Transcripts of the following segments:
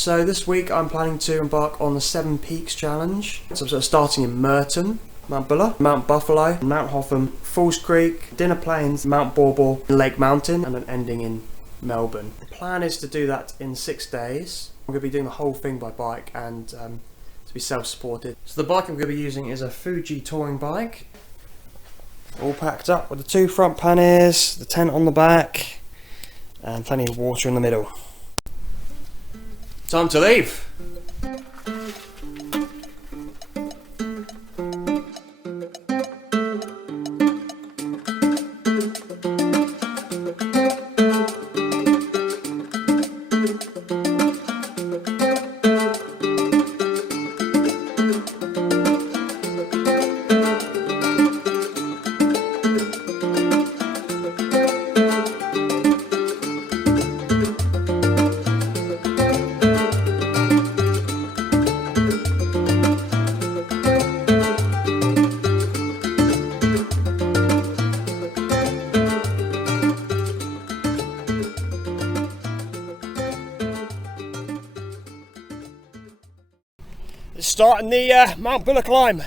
So this week I'm planning to embark on the 7 Peaks Challenge. So I'm sort of starting in Merton, Mount Buller, Mount Buffalo, Mount Hotham, Falls Creek, Dinner Plains, Mount Bauble, Lake Mountain, and then ending in Melbourne. The plan is to do that in 6 days. I'm going to be doing the whole thing by bike and to be self-supported. So the bike I'm going to be using is a Fuji touring bike. All packed up with the 2 front panniers, the tent on the back, and plenty of water in the middle. Time to leave! Starting the Mount Buller climb. Made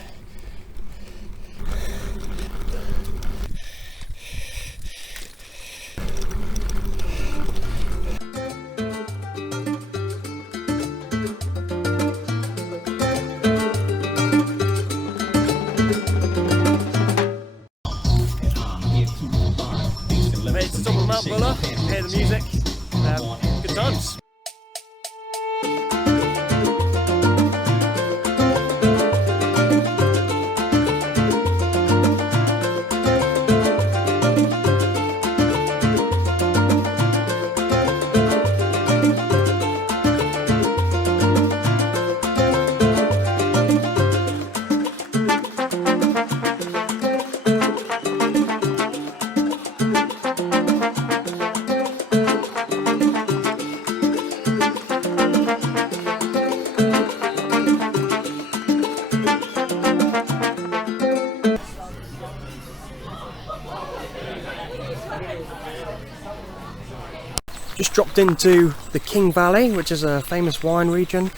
it to the top of Mount Buller, hear the music, good times. Just dropped into the King Valley, which is a famous wine region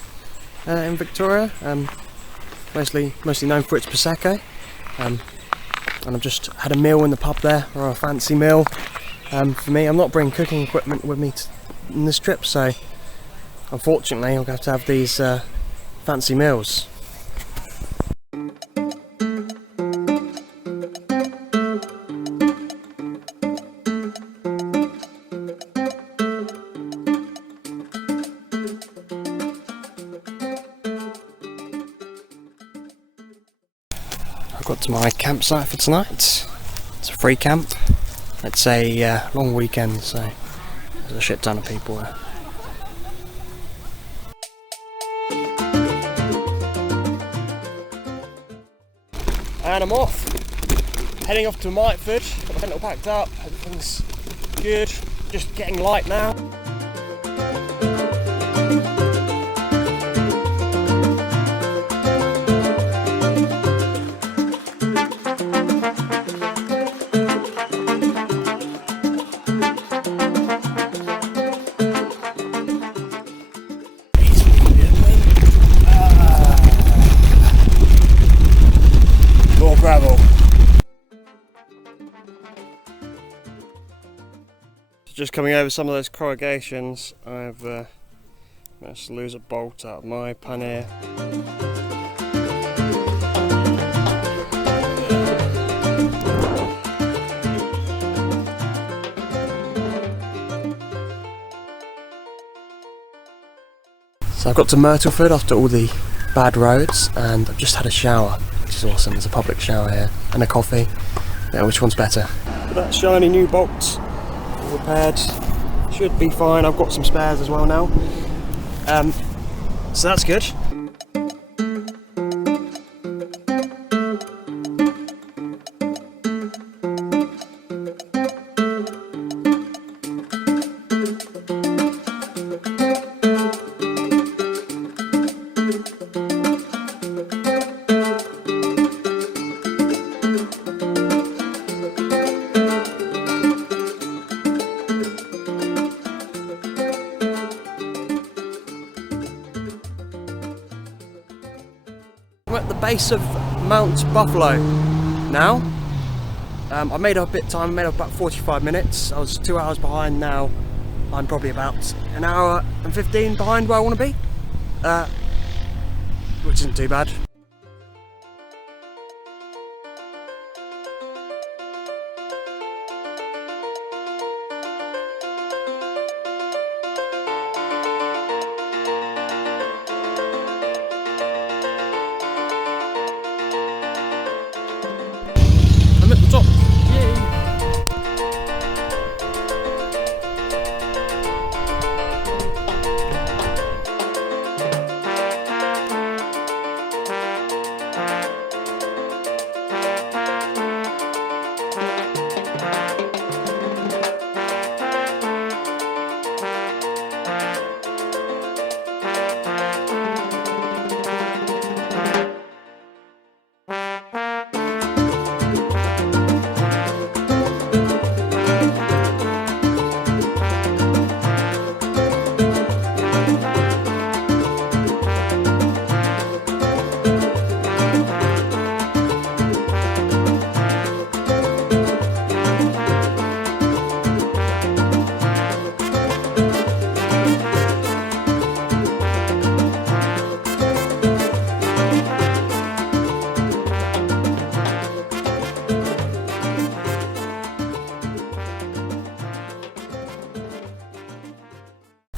in Victoria, mostly known for its prosecco. And I've just had a meal in the pub there, or a fancy meal. For me, I'm not bringing cooking equipment with me in this trip, so unfortunately I'll have to have these fancy meals. I got to my campsite for tonight. It's a free camp. It's a long weekend, so there's a shit ton of people there. And I'm off. Heading off to Mitford. Got my tent all packed up. Everything's good. Just getting light now. Gravel. Just coming over some of those corrugations, I've managed to lose a bolt out of my pannier. So I've got to Myrtleford after all the bad roads, and I've just had a shower, which is awesome. There's a public shower here and a coffee. Yeah, which one's better? But that shiny new bolt, all repaired, should be fine. I've got some spares as well now, so that's good. we're at the base of Mount Buffalo now. I made up a bit of time, I made up about 45 minutes. I was 2 hours behind now. I'm probably about an hour and 15 behind where I want to be, which isn't too bad. I'm at the top. Yay!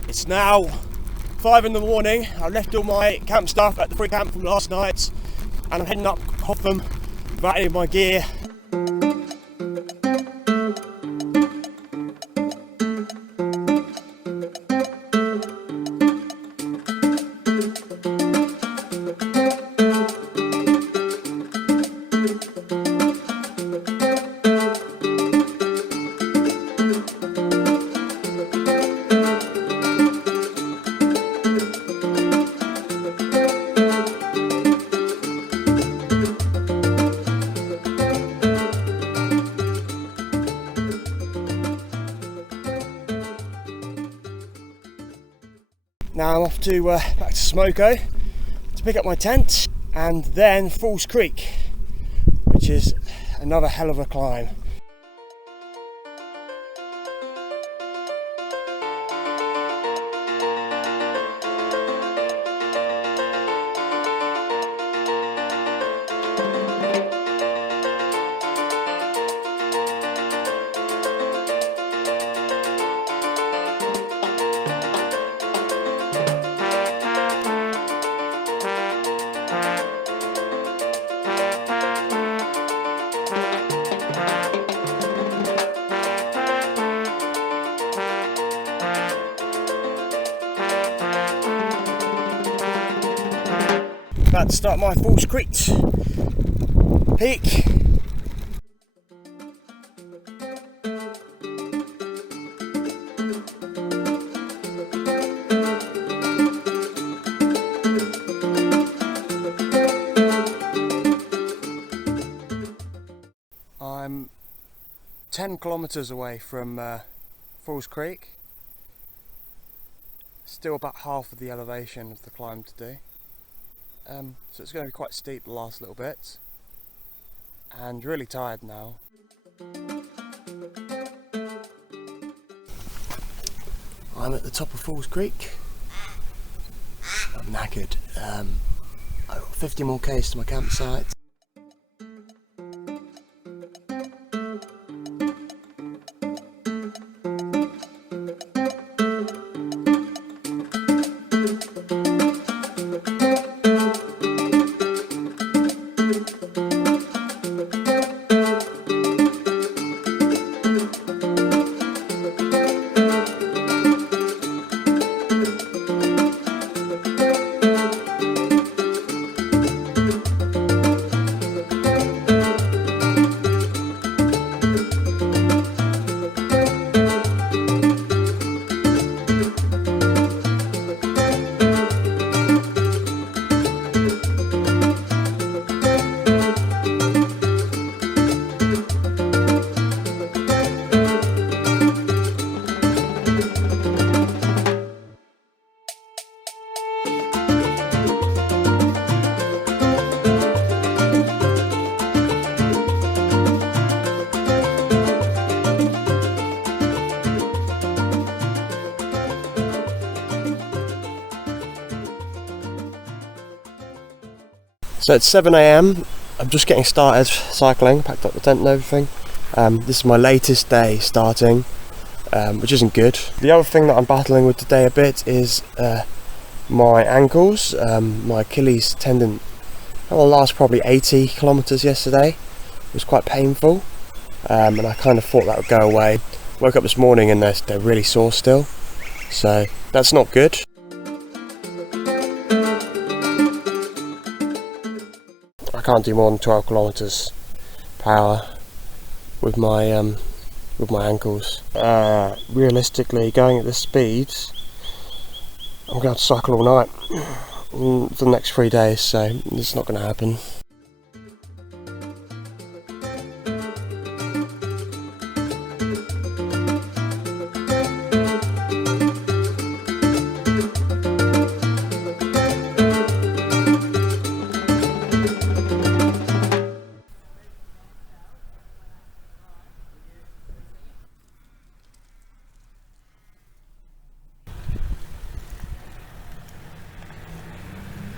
It's now 5 in the morning. I left all my camp stuff at the free camp from last night and I'm heading up Hotham without any of my gear. Now I'm off to back to Smoko to pick up my tent and then Falls Creek, which is another hell of a climb. About to start my Falls Creek peak. I'm 10 kilometers away from Falls Creek. Still about half of the elevation of the climb to do. So it's going to be quite steep the last little bit, and really tired now. I'm at the top of Falls Creek. I'm knackered. I've got 50 more k's to my campsite. So it's 7 AM. I'm just getting started cycling, packed up the tent and everything. This is my latest day starting, which isn't good. The other thing that I'm battling with today a bit is my ankles. My Achilles tendon, the last probably 80 kilometers yesterday. It was quite painful, and I kind of thought that would go away. Woke up this morning and they're really sore still, so that's not good. I can't do more than 12 kilometers per hour with my ankles. Realistically, going at this speed, I'm going to have to cycle all night for the next 3 days, so it's not going to happen.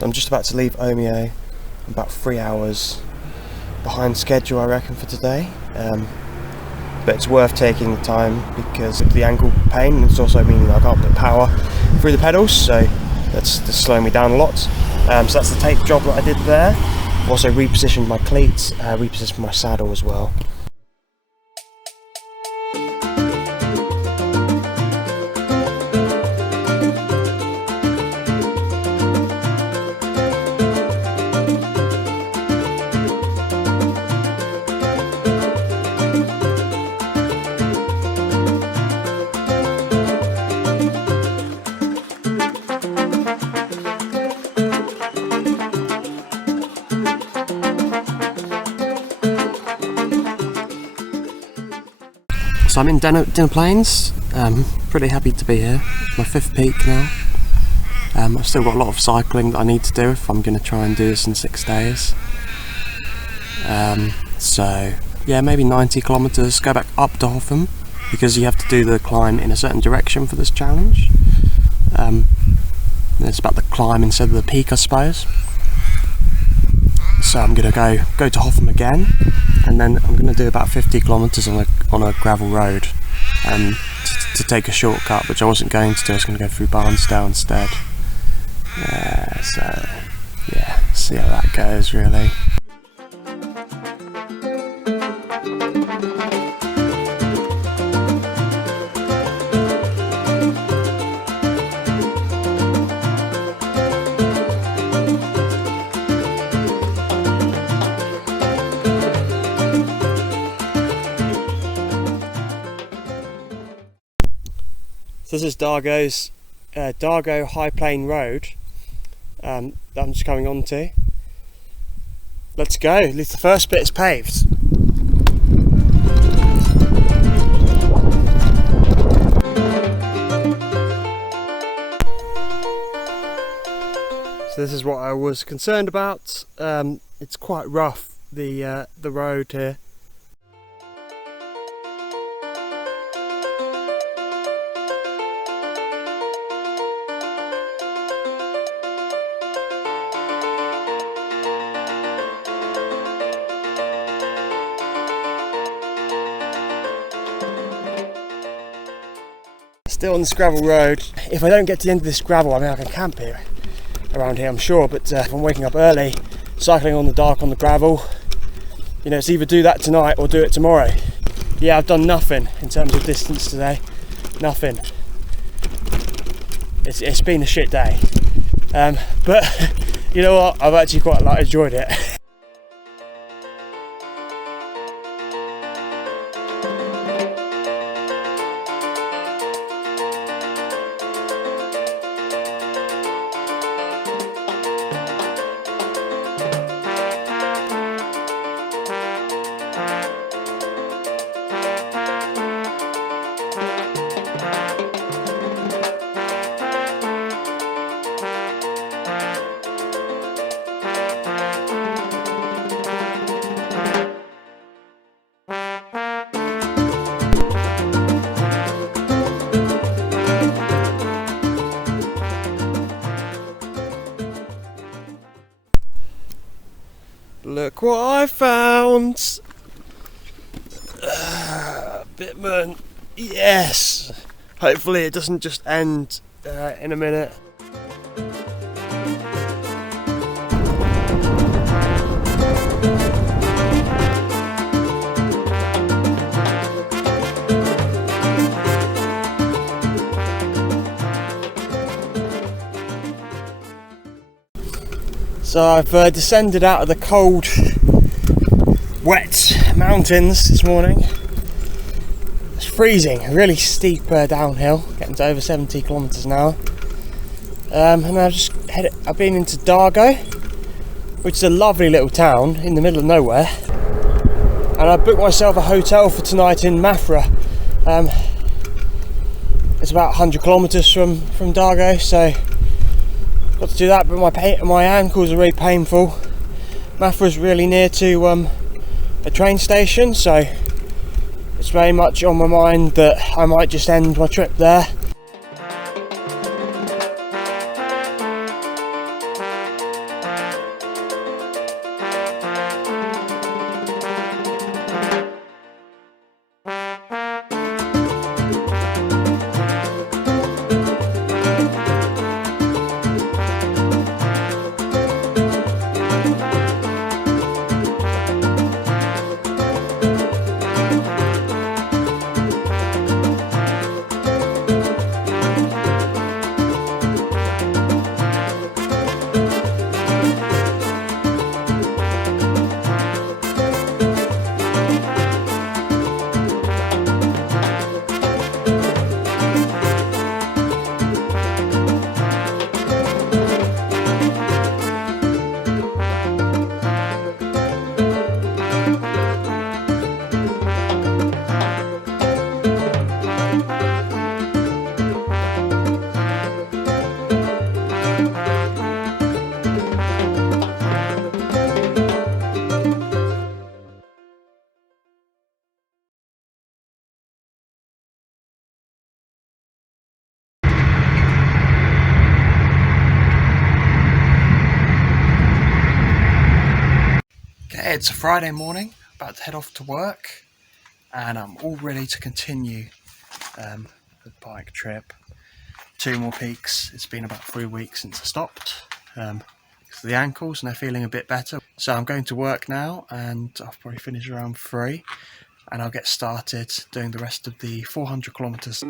I'm just about to leave Omeo. I'm about 3 hours behind schedule, I reckon, for today. But it's worth taking the time because of the ankle pain, and it's also meaning I can't put power through the pedals, so that's slowing me down a lot. So that's the tape job that I did there. Also repositioned my cleats, repositioned my saddle as well. So I'm in Dinner Plains. Pretty happy to be here. It's my 5th peak now. I've still got a lot of cycling that I need to do if I'm going to try and do this in 6 days. So yeah, maybe 90 kilometers. Go back up to Hotham because you have to do the climb in a certain direction for this challenge. It's about the climb instead of the peak, I suppose. So I'm going to go to Hotham again, and then I'm going to do about 50 kilometers on a gravel road to take a shortcut, which I wasn't going to do. I was going to go through Barnsdale instead. So yeah, see how that goes really. So this is Dargo High Plain Road that I'm just coming on to. Let's go, at least the first bit is paved. So this is what I was concerned about. It's quite rough, the road here. Still on this gravel road. If I don't get to the end of this gravel, I mean I can camp here, around here I'm sure, but if I'm waking up early, cycling on the dark on the gravel, you know, it's either do that tonight or do it tomorrow. Yeah, I've done nothing in terms of distance today, nothing. It's been a shit day, but you know what, I've actually quite enjoyed it. Look what I found! Bitman, yes! Hopefully it doesn't just end in a minute. So I've descended out of the cold, wet mountains this morning. It's freezing, really steep downhill, getting to over 70 kilometres an hour. And I've been into Dargo, which is a lovely little town in the middle of nowhere. And I booked myself a hotel for tonight in Mafra. It's about 100 kilometres from Dargo, so got to do that, but my ankles are really painful. Mafra's really near to a train station, so it's very much on my mind that I might just end my trip there. It's a Friday morning, about to head off to work, and I'm all ready to continue the bike trip. 2 more peaks. It's been about 3 weeks since I stopped because of the ankles, and they're feeling a bit better. So I'm going to work now, and I'll probably finish around 3, and I'll get started doing the rest of the 400 kilometers.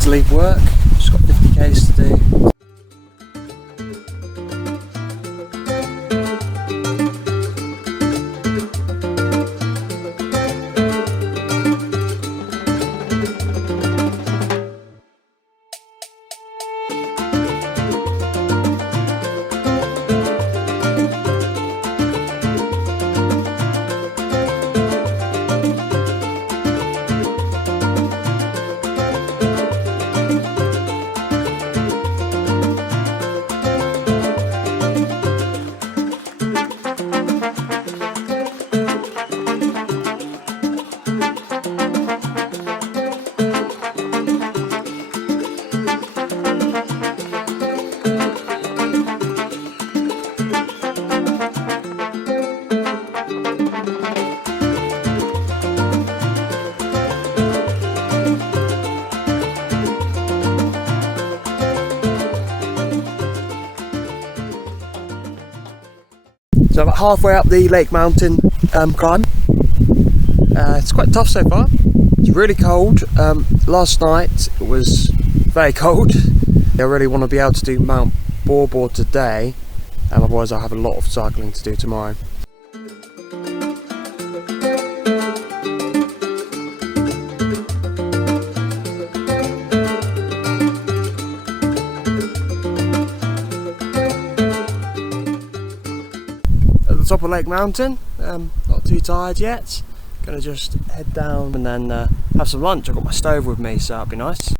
To leave work, just got 50 k's to do. So I'm about halfway up the Lake Mountain climb. It's quite tough so far. It's really cold. Last night it was very cold. I really want to be able to do Mount Borbor today, otherwise I'll have a lot of cycling to do tomorrow. the top of Lake Mountain. Not too tired yet. Gonna just head down and then have some lunch. I've got my stove with me, so that'll be nice.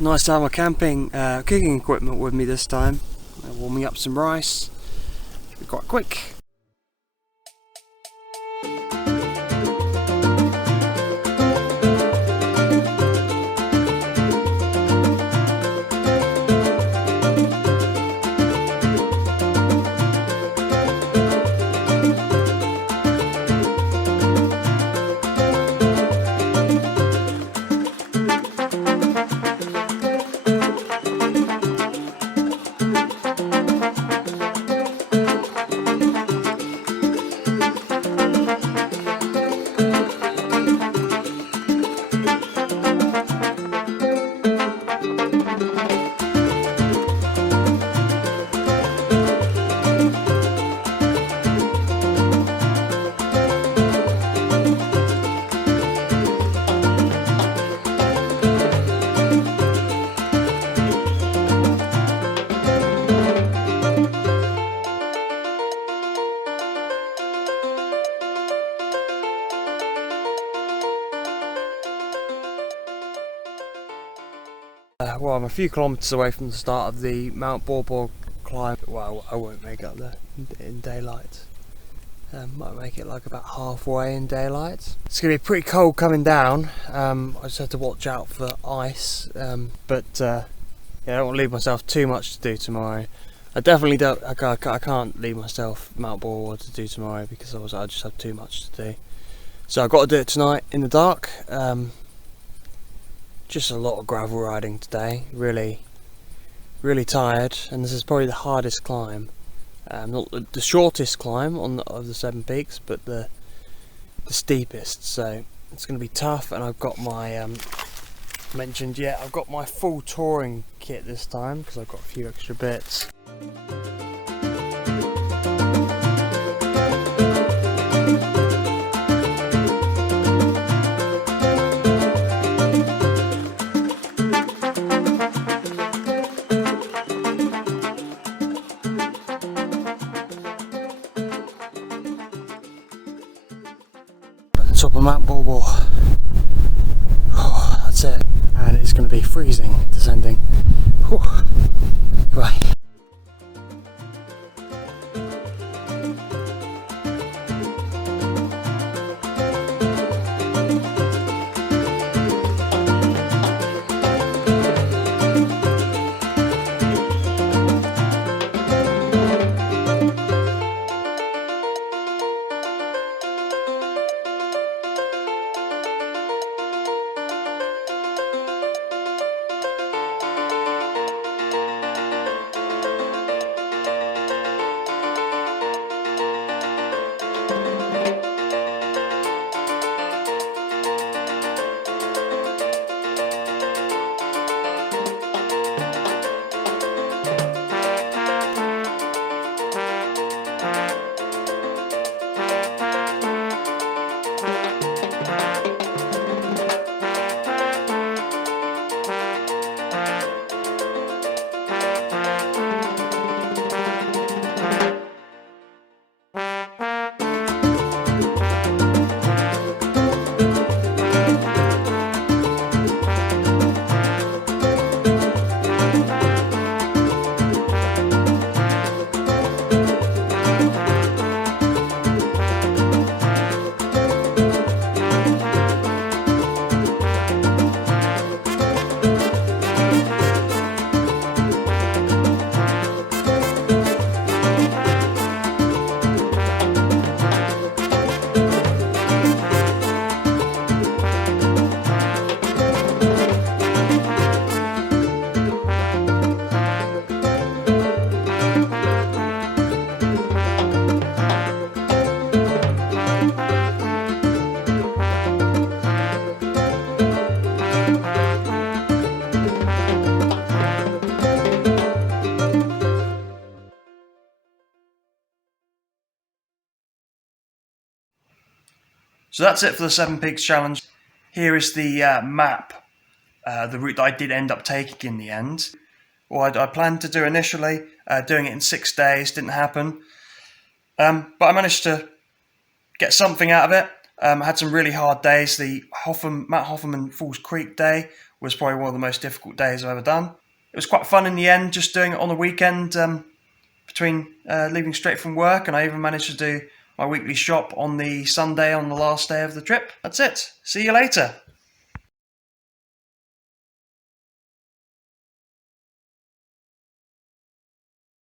Nice to have my camping cooking equipment with me this time. Warming up some rice. Should be quite quick. Well, I'm a few kilometres away from the start of the Mount Borbor climb. Well, I won't make it up there in daylight. Might make it like about halfway in daylight. It's going to be pretty cold coming down. I just have to watch out for ice. But yeah, I don't want to leave myself too much to do tomorrow. I definitely don't. I can't leave myself Mount Borbor to do tomorrow because otherwise I just have too much to do. So I've got to do it tonight in the dark. Just a lot of gravel riding today, really tired, and this is probably the hardest climb. Not the shortest climb of the 7 peaks, but the steepest, so it's going to be tough. And I've got my, I've got my full touring kit this time, because I've got a few extra bits. Top of Mount Borbor. Oh, that's it. And it's going to be freezing descending. Right. So that's it for the 7 Peaks Challenge. Here is the map, the route that I did end up taking in the end. Well, I planned to do initially, doing it in 6 days, didn't happen. But I managed to get something out of it. I had some really hard days. The Mount Hotham and Falls Creek day was probably one of the most difficult days I've ever done. It was quite fun in the end, just doing it on the weekend between leaving straight from work, and I even managed to do my weekly shop on the Sunday on the last day of the trip. That's it. See you later.